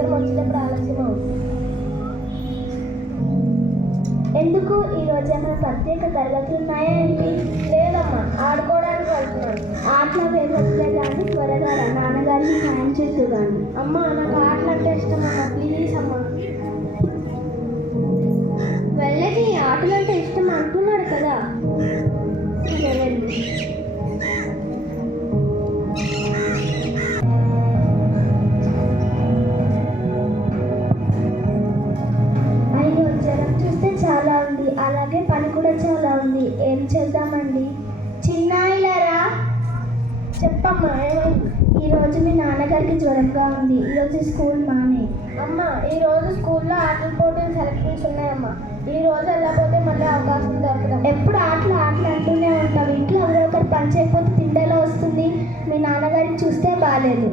సాయంత్రం వచ్చేటప్పుడు ఆలస్యం అవుతుంది. ఎందుకు ఈరోజు ఏమైనా ప్రత్యేక తరగతులు ఉన్నాయా ఏంటి? లేదమ్మా, ఆడుకోవడానికి వెళ్తున్నాను. ఆటలు వేరే కానీ త్వరగా నాన్నగారికి సాయం చేస్తూ కానీ. అమ్మా, నాకు ఆటలు అంటే ఇష్టం అమ్మా, ప్లీజ్ అమ్మా. వెళ్ళకి ఆటలు అంటే ఇష్టం అంటున్నాడు కదా, సరే వెళ్ళు. అయ్యో, జ్వరం చూస్తే చాలా ఉంది, అలాగే పని కూడా చాలా ఉంది. ఏం చేద్దామండి? చిన్నాయిలరా, చెప్పమ్మా ఏమైంది? ఈరోజు మీ నాన్నగారికి జ్వరంగా ఉంది, ఈరోజు స్కూల్ మానే. అమ్మా, ఈరోజు స్కూల్లో ఆటల పోటీలు సెలక్షన్స్ ఉన్నాయమ్మా. ఈ రోజు వెళ్ళకపోతే మళ్ళీ అవకాశం దొరకదు. ఎప్పుడు ఆటలు అంటూనే ఉంటావు. ఇంట్లో ఎవరో ఒకరు పని చేయకపోతే తిండేలా వస్తుంది. మీ నాన్నగారికి చూస్తే బాగాలేదు.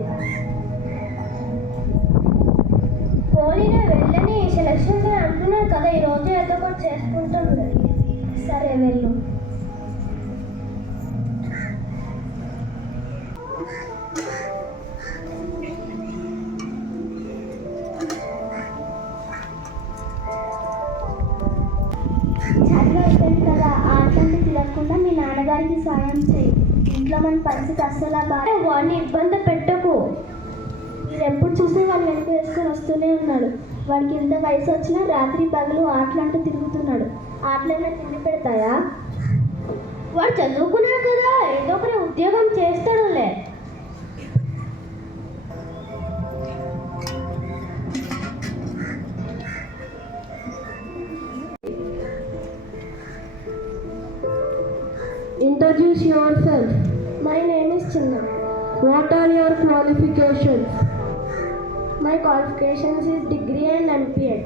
పోలీనే వెళ్ళని సెలక్షన్స్ అని అంటున్నాడు కదా, ఈరోజు ఏదో ఒకటి చేసుకుంటుంది. సరే వెళ్ళు. చదువు అయిపోయింది కదా, ఆటలు తిరగకుండా మీ నాన్నగారికి సాయం చేయి. ఇంట్లో మన పరిస్థితి అస్సలు బాగా. వాడిని ఇబ్బంది పెట్టకు. మీరు ఎప్పుడు చూస్తే వాడిని వెనక వేసుకొని వస్తూనే ఉన్నాడు. వాడికి ఇంత వయసు వచ్చినా రాత్రి పగలు ఆటలంటూ తిరుగుతున్నాడు. ఆటలైనా తిండి పెడతాయా? వాడు చదువుకున్నాడు కదా, ఏదో ఒకటి ఉద్యోగం చేస్తాడులే. Introduce yourself. My name is Chinna. What are your qualifications? My qualifications is degree and MPEd.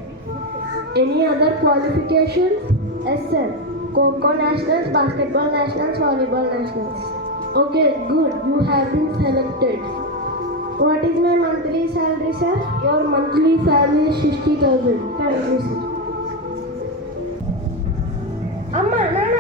Any other qualifications? Yes sir. Kho nationals, basketball nationals, volleyball nationals. Okay, good. You have been selected. What is my monthly salary, sir? Your monthly salary is 60,000. Thank you, sir. అమ్మా, నాన్న,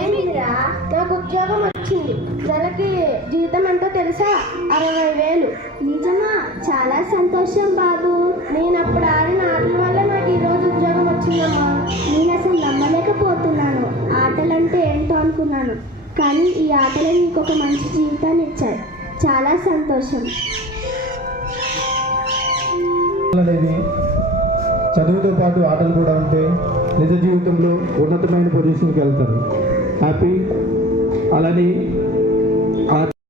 ఏమిరా? నాకు ఉద్యోగం వచ్చింది. నెలకి జీతం ఎంతో తెలుసా? 60,000. నిజమా? చాలా సంతోషం బాబు. నేను అప్పుడు ఆడిన ఆటల వల్ల నాకు ఈరోజు ఉద్యోగం వచ్చిందమ్మా. నేను అసలు నమ్మలేకపోతున్నాను. ఆటలంటే ఏంటో అనుకున్నాను, కానీ ఈ ఆటలే నీకు ఒక మంచి జీవితాన్ని ఇచ్చాయి. చాలా సంతోషం. చదువుతో పాటు ఆటలు కూడా ఉంటే నిజ జీవితంలో ఉన్నతమైన పొజిషన్కి వెళ్తారు. హ్యాపీ. అలానే